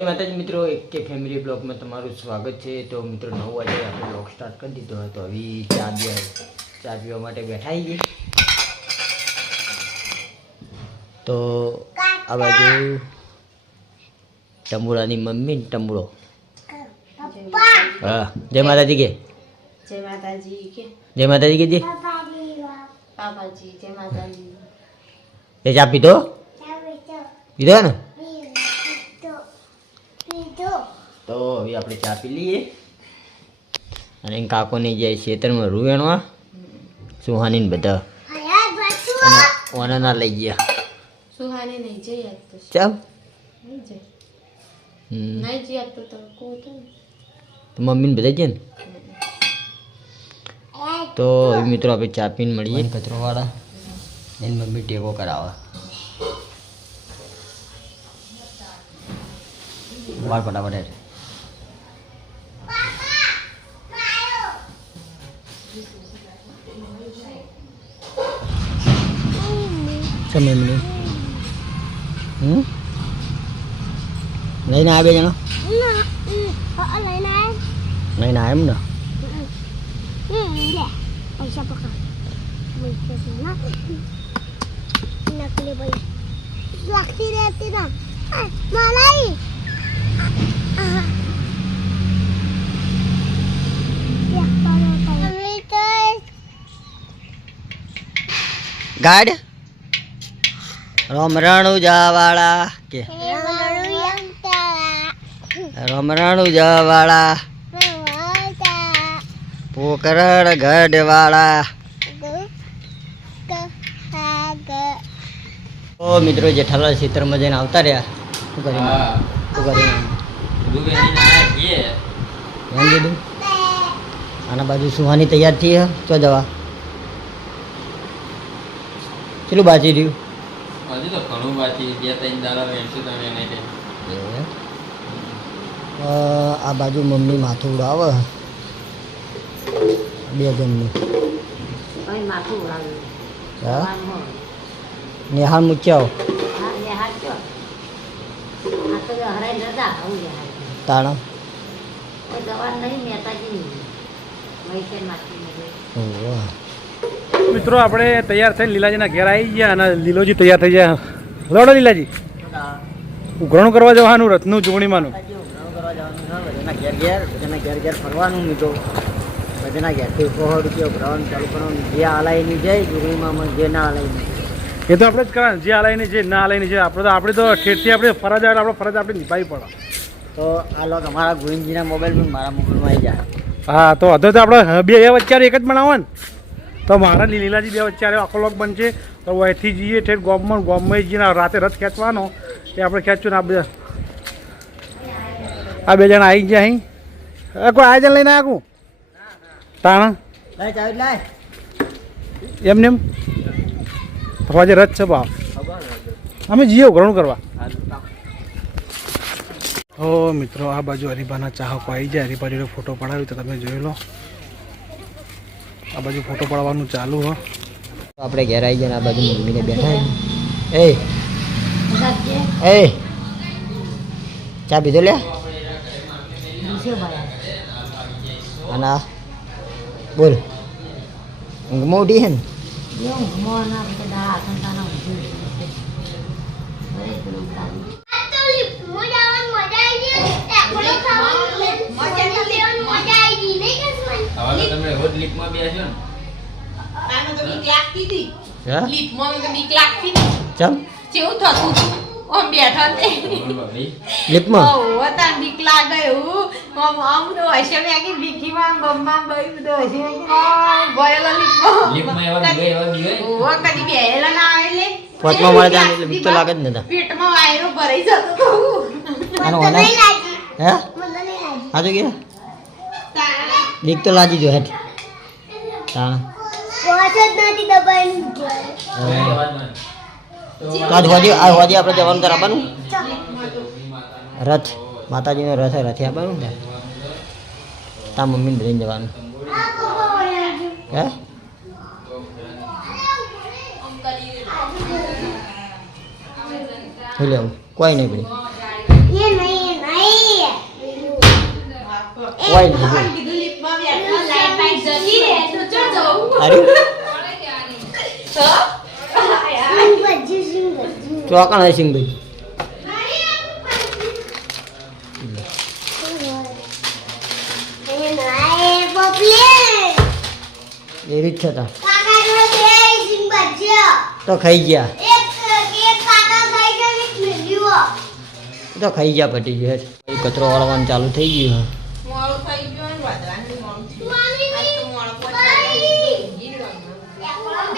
માતાજી મિત્રો, એક કે ફેમિલી બ્લોગમાં તમારું સ્વાગત છે। તો મિત્રો 9 વાગે આપણે બ્લોગ સ્ટાર્ટ કરી દીધો હતો। હવે ચા પીવા માટે બેઠા છીએ। તો આ બાજુ ટંબુરાની મમ્મી ને ટંબુરો હા જય માતાજી કે જય માતાજી કે જય પાપાજી જય માતાજી। એ ચા પીધો ને? તો હવે આપણે ચા પી લઈએ અને કાકોની જાય ખેતરમાં રૂવેણવા સુહાની બધા ઓના લઈ ગયા। સુહાની નહીં જઈ તો ચાલ નહીં જઈ નહીં જઈ તો મમ્મીને બધા છે ને। તો હવે મિત્રો આપણે ચા પીને મળીએ। કચરોવાળા એની મમ્મી ટેકો કરાવે વાર ફટાફટ સમય મને લઈને આવ્યા બે જણા લઈને આવ્યા એમ ને પૈસા પકડ નકલી ભાઈ લાગતી રહેતી ના मलाई ગાડ રમરાણુ જાવાળા કે રમરાણુ જાવાળા પોકરણ ગઢવાળા। તો મિત્રો જેઠાલાલ ખેતરમાં જઈને આવતા રહ્યા। શું કરી આના બાજુ સુહાની તૈયાર થઈ ચો જવા કેટલું બાકી રહ્યું? હજી તો ઘણું બાકી 2-3 દાડા વેચશું તમે એને આ બાજુ મમ્મી માથું ઉડાવે બે જણનું નેહાળ મૂક્યા તાણા મિત્રો આપણે તૈયાર થઈને લીલાજીના ઘેર આવી ગયા અને લીલોજી તૈયાર થઈ ગયા। લડો લીલાજી ઉઘરાણું કરવા જવાનું રથનું જોગણીમાંનું ઘેર ફરવાનું મિત્રો બધાના ઘેરથી 100 રૂપિયા ભરવાનું ચાલુ કરવાનું। જે આલાયની જાય જોગણીમાં જે ના આલાયની એ તો આપણે જ કરવાનું। જે આલાયની છે ના આલાયની છે આપણે તો ઠેઠથી આપણે ફરજ આવે આપણે ફરજ આપણે નિભાવી પડે। તો આ લોક અમારા ગોવિંદજીના મોબાઈલમાં મારા મોબાઈલમાં આવી જાય। હા તો હતો તો આપણે બે વચ્ચે એક જ બનાવો ને તો મારા લીલાજી બે વચ્ચે આખો લોક બનશે। તો અહીંથી જઈએ ઠેઠ ગોમમાં જઈને રાતે રથ ખેંચવાનો એ આપણે ખેંચશું ને આ બે જણા આવી ગયા અહીં કોઈ આયોજન લઈને આખું તાણા એમને એમ આજે રથ છે બાપ અમે જઈએ ઉઘરાણું કરવા। તો મિત્રો આ બાજુ હરીબાના ચાહકો આવી જાય। હરીબાજીનો ફોટો પડાવ્યો તો તમે જોઈ લો। આ બાજુ ફોટો પડાવવાનું ચાલુ હો। આપણે ઘેર આવી જાય ને આ બાજુ મમ્મીને બેઠા એ ચા પીધો લે અને બોલ ઊંઘમાં ઉઠી હે ને તમે રોજ લીપમાં બેસ્યો ને તાનો તો બીક લાગતી હતી હા લીપમાં તો બીક લાગતી હતી ચમ કેવું થતું ઓમ બેઠા ને લિપમાં ઓ તાન બીક લાગે એવું આમ તો હશે મે કે બીકીમાં ગમમાં બઈ બધો હશે ભયલા લીપમાં એવા બીવે ઓ કદી બેહેલા ના આવેલે પોતમાં મળે ત્યાં એટલે બીક તો લાગે જ નતા। પેટમાં વાયરો ભરાઈ જતો તો આનો ઓના હે આજો કે બીક તો લાગી જો હેઠ તાણા તો આજ હોદી આપણે જવાનું કરાવવાનું રથ માતાજીનો રથ રથે આવવાનું ને તા મમ્મીને લઈને જવાનું હે બોલે કોઈ નહીં પડી ये नहीं મોબાઈલ લીધો પણ કીધું લીપમાં બેઠા લાઈટ બાઈટ જતી રહે તો ચો જવું અરે તો સિંગ ભજી ચોકણ હશે સિંગ ભાઈ એવી જ છે તા તો ખાઈ ગયા તો ખાઈ ગયા પટી ગયો કચરો વાળવાનું ચાલુ થઈ ગયું મોડું થઈ ગયું ને વાદળાનું મોડું થયું આજ તો મોડું પહોંચાડી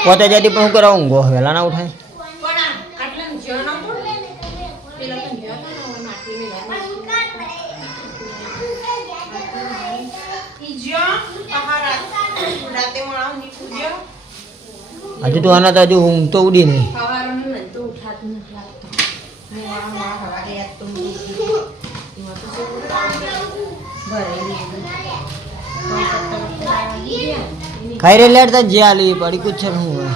પોતે જતી પણ હું કરાવું ઊંઘો વહેલા ના ઉઠાય પણ આટલા જ્યો ન પડે પેલા તો જ્યો તો ને માટી ને ઈ જ્યો પહાડ રાતે મોડા નીકળ્યો જ્યો હજુ તો આના તો હજુ ઊંઘ તો ઉડી નહીં સવારનું ને તો ઉઠાતું નથી લાગતું મોડા સવારે યાદ તો એમાં તો શું ભરેલી ખાઈ રે લેટ તા જે આલી પડી કુછ છે હું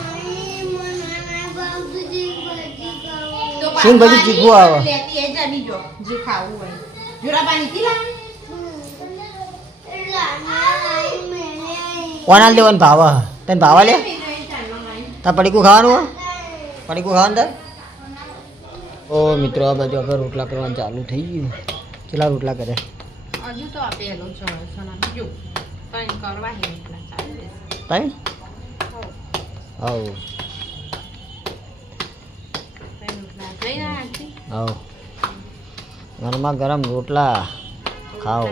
સિંગ ભજી ચીકુ આવે લેતી એ જાની જો જે ખાવું હોય જોરા પાણી પી લા કોના દેવાનું ભાવા તને ભાવા લે તા પડીકું ખાવાનું હો પડીકું ખાવાનું તાર ઓ મિત્રો આ બાજુ આપણે રોટલા કરવાનું ચાલુ થઈ ગયું કેટલા રોટલા કરે હજુ તો આપેલો સોના બીજું તઈ કરવા હે એટલા ચાલે તાઈ આવ તઈ આથી આવ ગરમા ગરમ રોટલા ખાઓ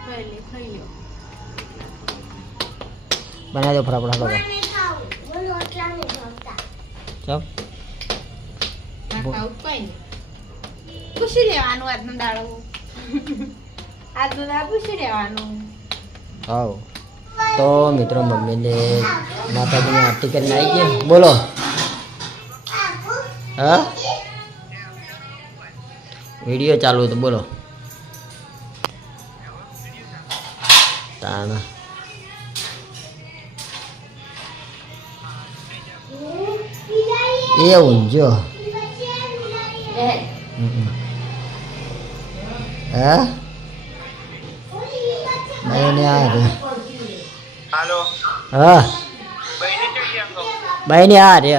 ખાઈ લ્યો બનાવી દો ફટાફટ ચાલ ખાવું કઈ નહીં પૂછી લેવાનું આજનો દાડો આજનો દાડો પૂછી લેવાનું આવ તો મિત્રો મમ્મીને માતાજીની આરતી કરીને આવી ગયા બોલો હા વિડીયો ચાલુ હતો બોલો તાણ એ ઊંઝો હા ભાઈને આ રે હાલો હા ભાઈને આ રે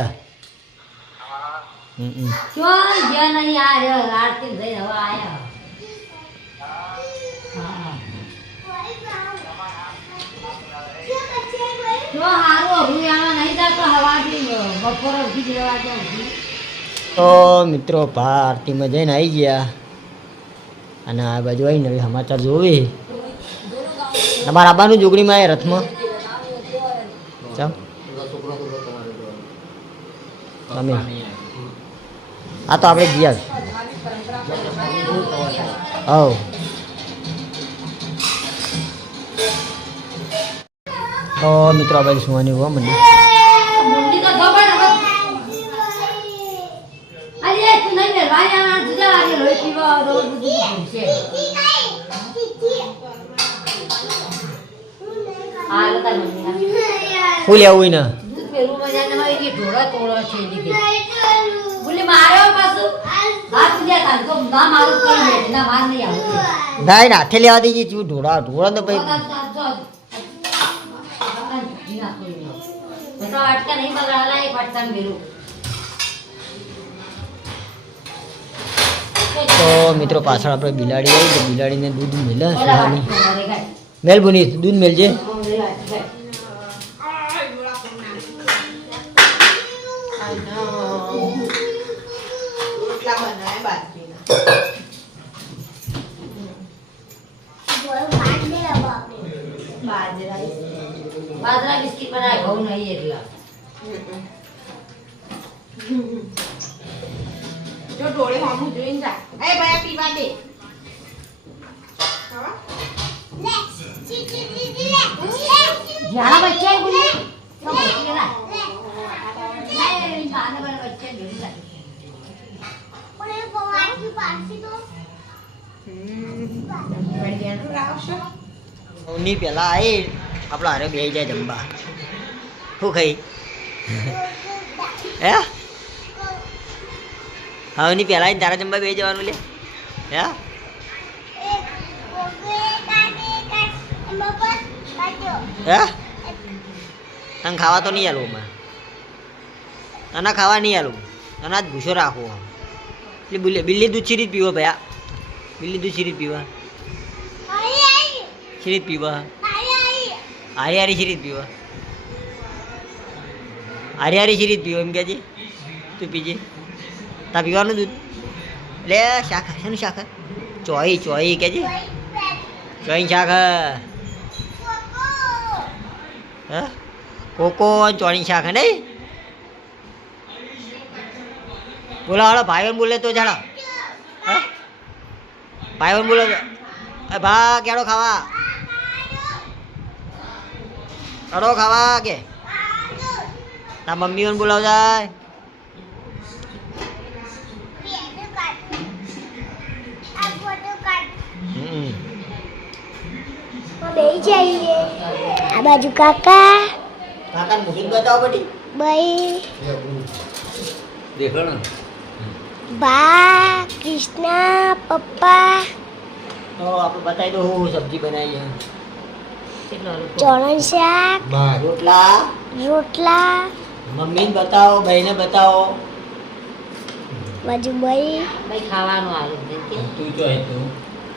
ચોલ જ્યાં નહીં આ રહ્યો આરતી જઈને હવે આયા જો હારો રૂયામાં નહીં જાતો હવાથી બપોર ઉઠી જવા ત્યાં તો મિત્રો ભા આરતીમાં જઈને આવી ગયા અને આ બાજુ આવીને હવે સમાચાર જોવી તમારા આબાનું જોગણીમાં એ રથમાં ચાલ તમે આ તો આપણે ગયા હવ તો મિત્રો આ બાજુ સુવાની હોવા મને મુંડી તો ખબર ને અરે તું નહીં ને વાયા જુદા લાગે લોહી પીવા રોજ બધું છે આ લતા મમ્મી ફૂલ આવું ને દૂધ પેલું મજાને મારી કે ઢોળા તોળા છે દીધી બોલે માર્યો પાછું હાથ ગયા તાર તો ના મારું કઈ નહીં ના માર નહીં આવતું ના એને હાથે લેવા દઈએ ચીવું ઢોળા ઢોળા તો ભાઈ અટકા નહીં બગાડલા એક વાટકા મેલું તો મિત્રો પાછળ આપણે બિલાડી આવી તો બિલાડીને દૂધ મેલે સુહાની મેલ બુની દૂધ મેલજે રોટલા બનાવે બાજરીના બાજરા બિસ્કિટ બનાવે ઘઉં નહીં એટલા જો ડોળે હોમું જોઈને જા એ ભાઈ પીવા દે જ્યાં બચ્ચા બોલી તો બોલી ગયેલા નહીં બાને બાને બચ્ચા જોઈ જાય વડિયાનું લાવશો ની પેલા આવી આપણા હારે બે જાય જમવા શું ખાઈ હે હવે ની પેલા આવીને તારા જમવા બે જવાનું લે હે હે તને ખાવા તો નહીં આલું અમારે તને ખાવા નહીં આલું તને આજ ભૂસો રાખવો એટલે બિલ્લી દૂધ શીરી જ પીવો ભયા બિલ્લી દૂધ શીરી જ પીવા શીરી જ પીવા હારી હારી શીરી જ પીવા હારી હારી શીરી જ પીવો એમ કહેજે તું પીજે તા પીવાનું દૂધ લે શાક શેનું શાક ચોઈ ચોઈ કહેજે ચોઈ શાક હે કોકો ચોણી શાક નહીં બોલા હાલો ભાઈઓને બોલે તો જાડા હે ભાઈઓને બોલે ભા કેડો ખાવા કેડો ખાવા કે તા મમ્મીઓને બોલાવ જાય બે જઈએ આ બાજુ કાકા કાકાને મૂકીને બતાવો બધી ભાઈ દેખો ને બા કૃષ્ણા પપ્પા તો આપણે બતાવી દો હું સબ્જી બનાવી ચણા શાક રોટલા રોટલા મમ્મીને બતાવો ભાઈને બતાવો બાજુ ભાઈ ભાઈ ખાવાનું આલુ તું જો હે તું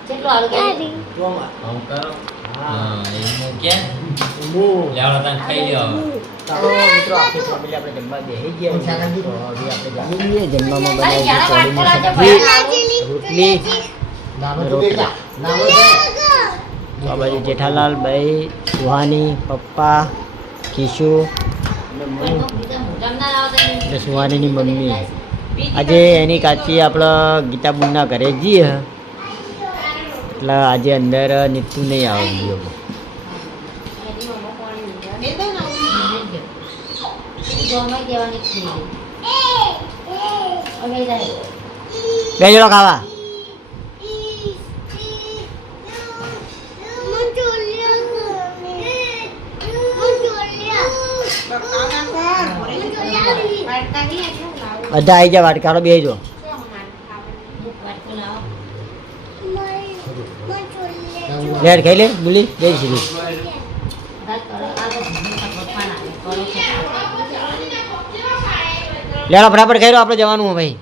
કેટલું આલુ ગાડી જોમાં આવું કરો હા હા એનું કે હું લેવડો તને ખાઈ લ્યો ચાલો મિત્રો આખી ફેમિલી આપણે જમવા બેસી ગયા છીએ. તો હવે આપણે જમીએ જમવામાં ભાઈ બનાવી જાણે ચોળીની વાત સબ્જી કરો રોટલી રોટલા તો આ બાજુ જેઠાલાલ ભાઈ સુહાની પપ્પા કિશુ અને હું અને સુહાનીની મમ્મી આજે એની કાચી આપણે ગીતાબુનના ઘરે જઈએ એટલે આજે અંદર નીતું નહીં આવે ગયો બે જોડો ખાવા બધા આવી જાય વાટકારો બે જો લેટ ખાઈ લે બોલી બે સીધી લેડો ફટાફટ ખાઈ લો આપણે જવાનું હોય ભાઈ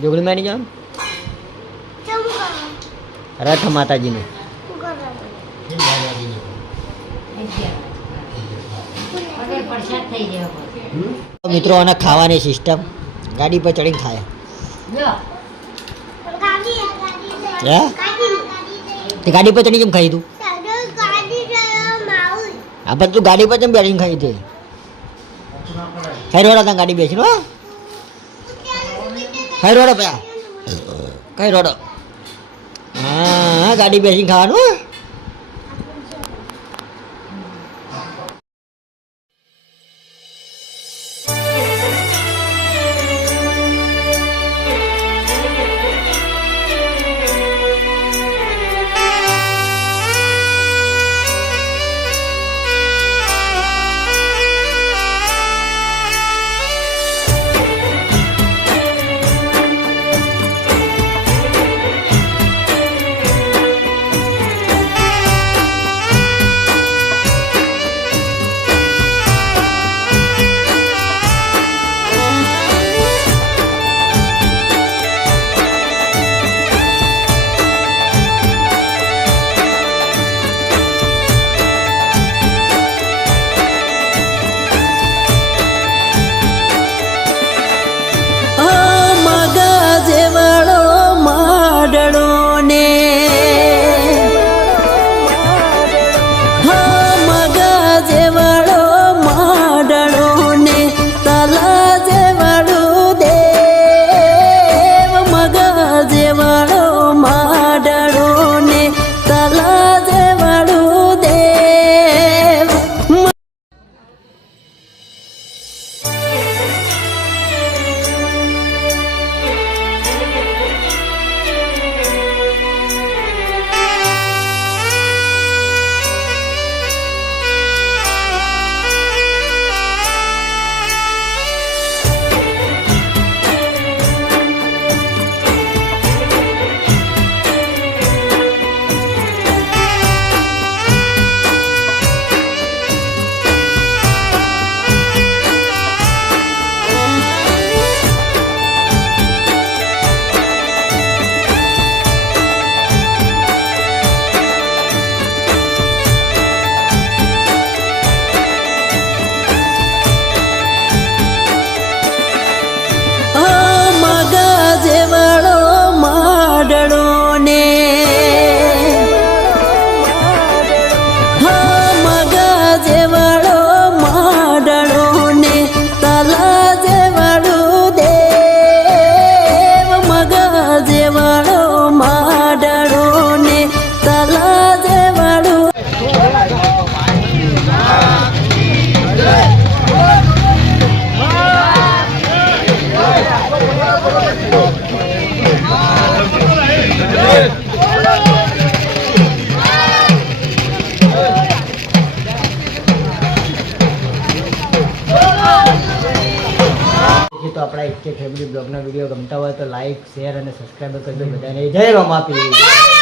જોગણીમાં નહીં જવાનું રથ માતાજીનું મિત્રો અને ખાવાની સિસ્ટમ ગાડી પર ચડીને ખાય હે તે ગાડી પર ચડી કેમ ખાઈ તું આ પણ તું ગાડી પર કેમ બેસીને ખાઈ તે ખાઈ રોડા ત્યાં ગાડી બેસીને હો ખાઈ રોડો પયા ખાઈ રોડો હા ગાડી બેસીને ખાવાનું હો તો આપણા એક ફેમિલી બ્લોગના વિડીયો ગમતા હોય તો લાઈક શેર અને સબસ્ક્રાઈબ કરજો બધાને જય રોમાપી.